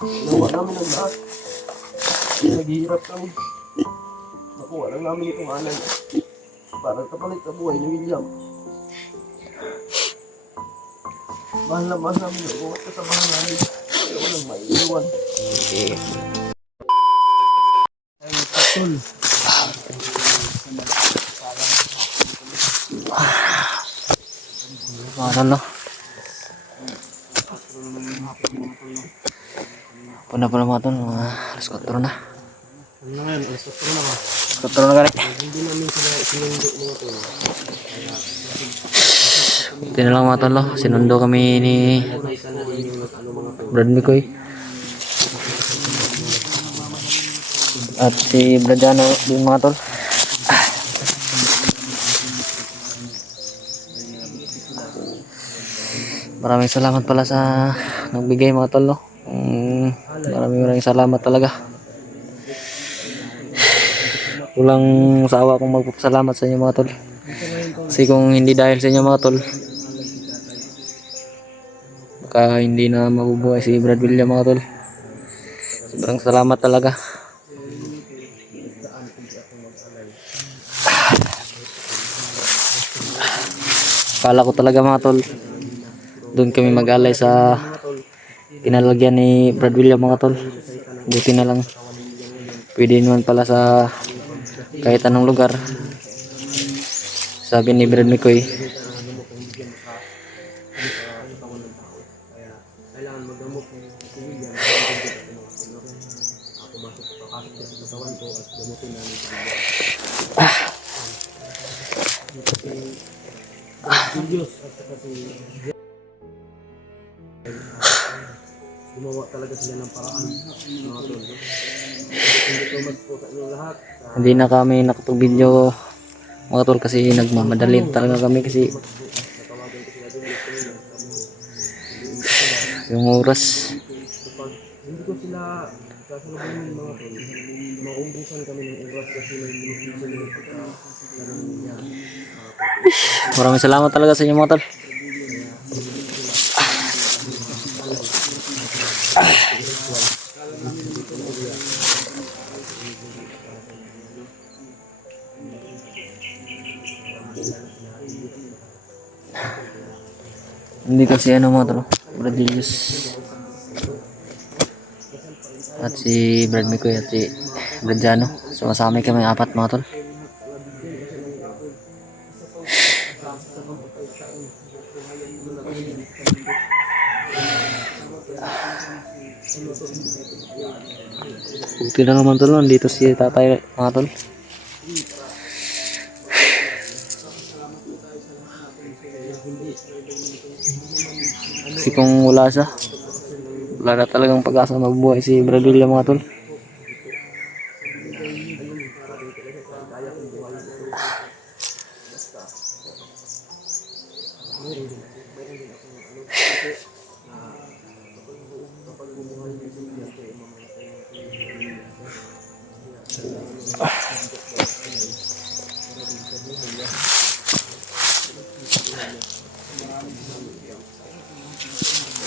Ginawa namin ang lahat. Naghihirap kami. Nakuha lang namin itong anay. Para kapalit na buhay ni William. Mahal na mahal namin ang buhat kasamahan namin. Pero walang maiiwan. Okay. Tol. Ano no? Puna mga tol, alas 4 na. Ano na ngayon? Alas 4 na ba? Alas 4 na gani. Hindi namin sila sinundo mga tol. Ito na lang mga tol, no? Sinundo kami ni Brad Mikoy at si Bradjano din mga tol. Maraming salamat pala sa nagbigay mga tol, no? Maraming salamat talaga. Walang sawa akong magpapasalamat sa inyo mga tol. Kasi kung hindi dahil sa inyo mga tol, baka hindi na mabubuhay si Brad William mga tol. Sobrang salamat talaga. Kala ko talaga mga tol, doon kami mag-alay sa pinalagyan ni Brad William mga tol. Buti na lang pwede naman pala sa kahit anong lugar. Sabi ni Brad Mikoy, Kailangan magamot ng si William. Pumasok sa katawan ko at gamutin namin si Diyos at saka si gumawa talaga sila ng paraan mga tol. Hindi ko po sa inyo lahat. hindi na kami nakapag-video mga tol kasi nagmamadali talaga kami kasi yung oras. Kapag hindi ko sila kasalubungin mga tol, maumbusan kami ng oras kasi may minutes na pagka Maraming salamat talaga sa inyo mga tol. Hindi kasi ano mga tol, Brad Julius at si Brad Mikoy at si Bradjano. Sumasama kami 4 mga tol. Buti na naman tol, nandito si tatay mga tol. Kasi kung wala siya, wala na talagang pag-asa magbuhay si Brad William mga tol.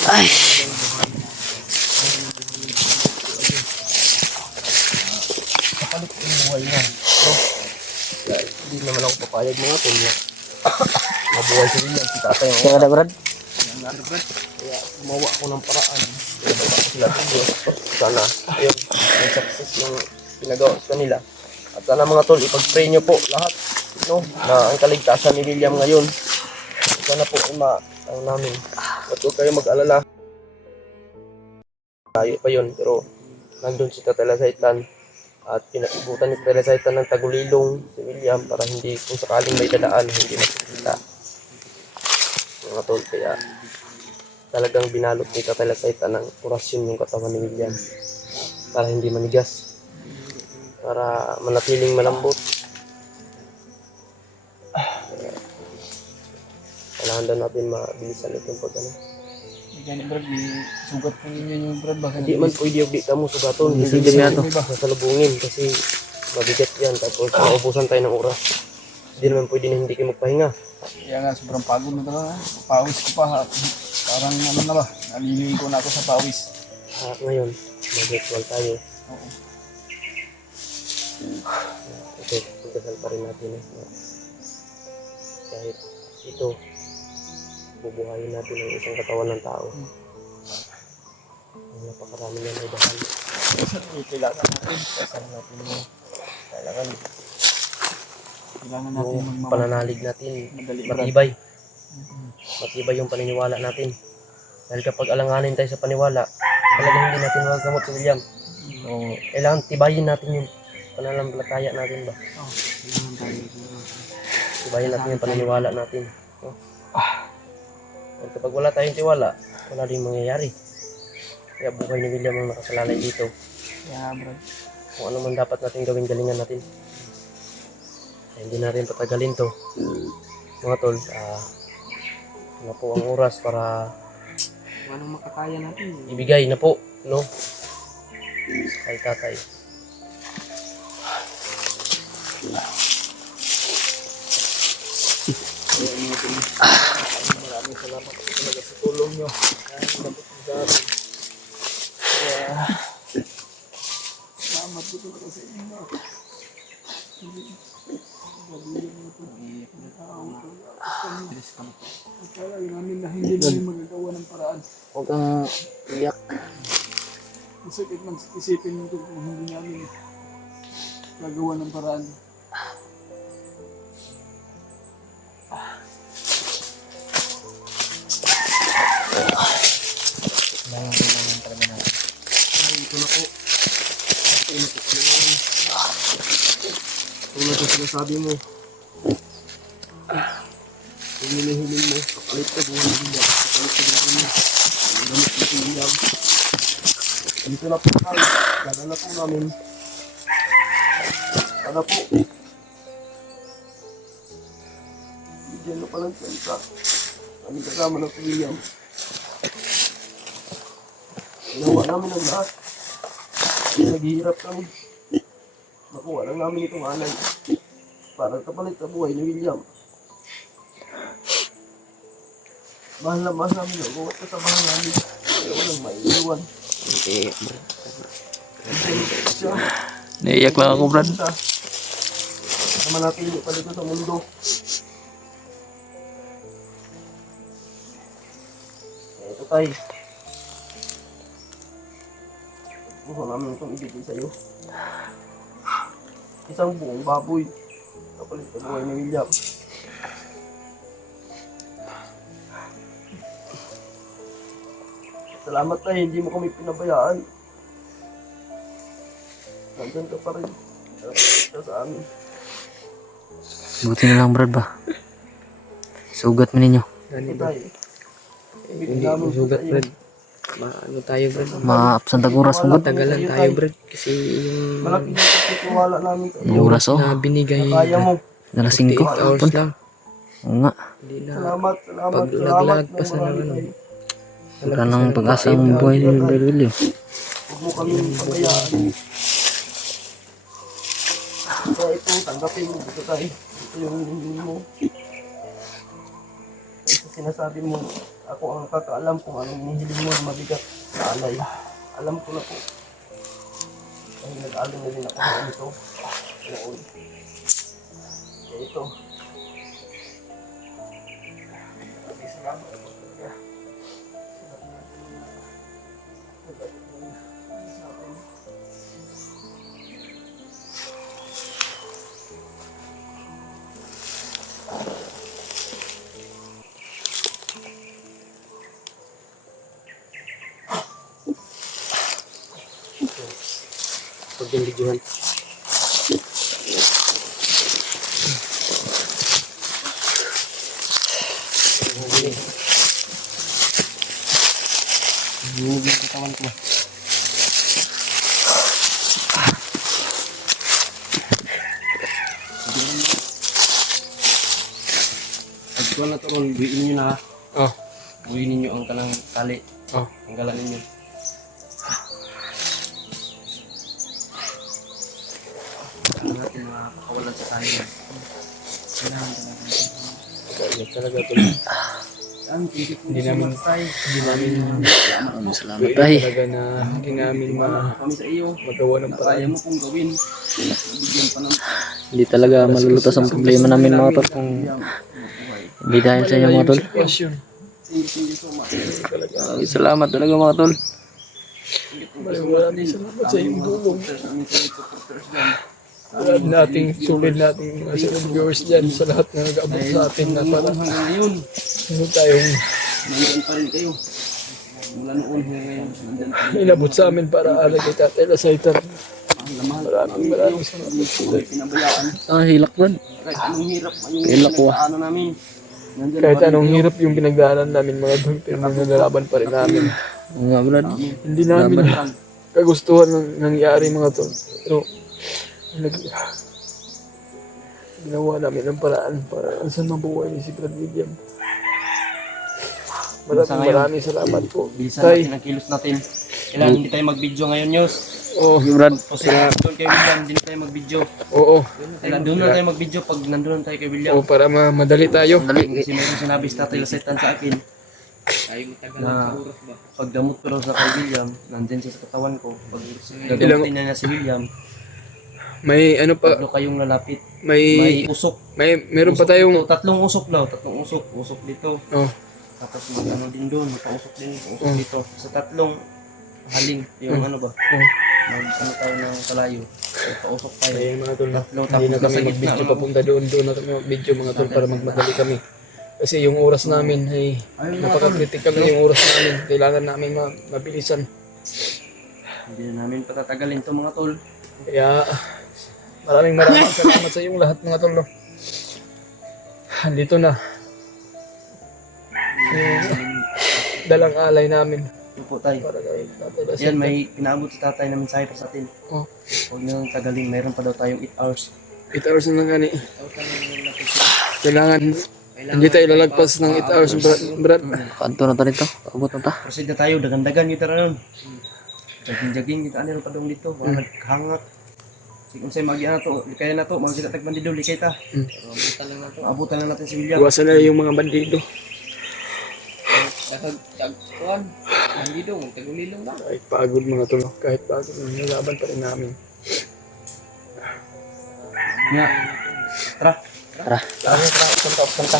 Ay. kapalit yung buhay niya. So, hindi naman ako papayag mga tol niya. Mabuhay si William, si tatay ang Kaya ada Brad? kaya gumawa ako ng paraan. Kaya baba ko sila sa Diyos. Sana, ayun, may success yung pinagawa sa kanila. At sana mga tol, ipag-pray nyo po lahat, no, na ang kaligtasan ni William ngayon. Sana po ang namin. At huwag kayo mag-alala. Tayo pa yun, pero nandun si Tatay Lasaitan at pinakibutan ni Tatay Lasaitan ng tagulilong si William para hindi, kung sakaling may dadaan, hindi makikita. Mga tol, kaya talagang binalot ni Tatay Lasaitan ng orasyon yung katawan ni William para hindi manigas, para manatiling malambot. Kailangan daw natin mabilisan itong pag-ano. Ganyan Brad, sugat po ninyo yung Brad ba? Hindi man pwede yung di mo sugaton. Hindi Hindi din na to. masalubungin kasi mabigat yan. Tapos maubusan tayo ng oras. Hindi naman pwede na hindi kayo magpahinga. Kaya nga sobrang pagod na talaga. Pawis ko pa. Parang ano na ba, naliligo na ako sa pawis. Ngayon, mag-ritual tayo. Oo. Ito, pagdasal pa rin natin. Kahit ito, bubuhayin natin ang isang katawan ng tao. Ang napakarami na may dahal. Kailangan natin. Kasama natin mo. Kailangan Kailangan natin yung magmamahal. pananalig natin Madali, matibay. Matibay yung paniniwala natin. Dahil kapag alanganin tayo sa paniwala, talagang hindi natin magagamot si William. So, kailangan tibayin natin yung pananampalataya natin ba? Oh, kailangan tayo. Tibayin natin yung paniniwala natin. No? At kapag wala tayong tiwala, wala din mangyayari. Kaya buhay ni William ang nakasalalay dito. Yeah, bro. Kung ano man dapat natin gawin, galingan natin. Kaya hindi natin patagalin to. Mga tol, na po ang oras para Anong makakaya natin? ibigay na po, no? Kay tatay. Maraming salamat po talaga sa tulong nyo. Salamat po talaga sa inyo. Kaya namin na hindi namin magagawa ng paraan. Huwag kang iyak. Masakit man isipin nito kung hindi namin gagawa ng paraan. Kailangan talaga natin. Ay, ito na po. Ito na po kailangan. Tulad ang sinasabi mo. Kung hinihilin mo, kapalit ka buhay ng William. Kapalit ka buhay mo. Ang gamit mo si William. Dito na po tayo. Lala na po namin. Sana po. Bigyan na palang salita. Kami kasama ng si William. Ginawa namin ang lahat. Naghihirap kami. Nakuha lang namin itong alay. Para kapalit sa buhay ni William. Mahal na mahal namin ang buhat sa mahal namin. Kaya walang maiiwan. Siya. Naiyak lang ako, Brad. Naman natin yung palito sa mundo. Ito tayo. Gusto namin itong ibigay sa'yo. Isang buong baboy. Kapalit sa buhay ni William. Salamat tayo, hindi mo kami pinabayaan. Nandun ka pa rin. Sa amin. Buti na lang, Brad ba? Sugat mo ninyo. Ito tayo. Ibigay namin ito Sugat, sa'yo. Brad. Ano tayo, Brad? Maapsan taguras mo, Brad. Tagalan tayo, Brad. Kasi yung Malaki na pagtitiwala namin sa iyo. Yung oras, oh. na binigay, Kaya mo. Dala 5. 8 hours lang. Oo nga. Hindi na. Salamat, salamat, Pag salamat. naglag pa sa marami ano. tayo. Wala nang pag-asa ang buhay ni Brad William. Huwag mo kami pabayaan. Kaya ito, tanggapin mo. Ito tayo. Ito yung hinihingi mo. Ito sinasabi mo, ako ang nakakaalam kung anong hinihiling mo na mabigat sa alay. Alam ko na po. Dahil nag-alay na rin ako sa ito. Noon. Kaya ito. Salamat po talaga. Pag yung videohan. Hinig yung katawan ko. Pag ko na ito ron, buwiin nyo na. Oh. Buwiin ninyo ang kanang tali. Oh. Tanggalan ninyo. Kailangan natin makakawalan sa tayo. Kailangan talaga. Kaya talaga ito. Hindi namin Salamat tay. talaga na hindi namin magawa ng paraan. Hindi talaga malulutas ang problema namin mga tol kung hindi dahil sa inyo mga tol. Sitwasyon. Salamat talaga mga tol. Maraming salamat sa iyong tulong. Lahat nating sulit nating mga silent viewers dyan sa lahat na nag-abot sa atin na para ano tayong inabot sa amin para alay kay Tatay Lasaitan. Maraming salamat. Hilak Brad. Hilak ko Kahit anong hirap yung pinagdaanan namin mga tol, pero nilalaban pa rin namin. Nga Brad. Hindi namin kagustuhan ng nangyari mga tol. Pero ginawa namin ang paraan para saan mabuhay ni si Brad William. Maraming salamat po. Bilisan Tay. natin ang kilos natin. Kailangan hindi tayo mag-video ngayon, News. Oo, Brad. Kasi doon kay William, hindi na tayo mag-video. oo. Kailangan doon na tayo mag-video pag nandun na tayo kay William. Oo, para madali tayo. Kasi mayroon sinabi si Tatay Lasaitan sa akin na pagdamot ko daw sa kay William, nandun siya sa katawan ko. Pag gagamutin niya si William, May ano pa, tatlo kayong lalapit. may May usok. meron pa Usok tayong dito. Tatlong usok daw, tatlong usok. Usok dito. oh, Tapos ano din doon, pausok din, pausok dito. Sa tatlong haling, yung ano ba? Ano tayo ng kalayo. Pausok tayo. ayun mga tol. Tatlo, Hindi na tapos kami nasa mag-video gitna, papunta doon na kami mag-video mga tol para magmadali kami. Kasi yung oras namin ay napaka-critical na yung oras namin. Kailangan namin mabilisan. Hindi na namin patatagalin to mga tol. Kaya maraming salamat sa inyong lahat mga tol. No? Andito na. Dalang alay namin Ito po tayo. para kay Tatay Yan, Lasaitan. may pinaabot si tatay namin sa sa atin. Oh, Huwag nyo nang tagalin, mayroon pa daw tayong 8 hours. 8 hours na lang gani. Kailangan hindi tayo lalagpas ng 8 hours, Brad. Kanto na ta dito. Abot na ta. Proceed na tayo, dagan-dagan yung tara nun. Jogging-jogging, kita ano pa daw dito, mga naghangat. Kung sa'yo mag-iana to, likaya na to, mga sila tagbandido, likay ta. Abutan lang natin si William. Iwasan na yung mga bandido. Kahit pagod mga tol, kahit pagod, nalaban pa rin namin. Nga. Tara. Tara. Tara, punta.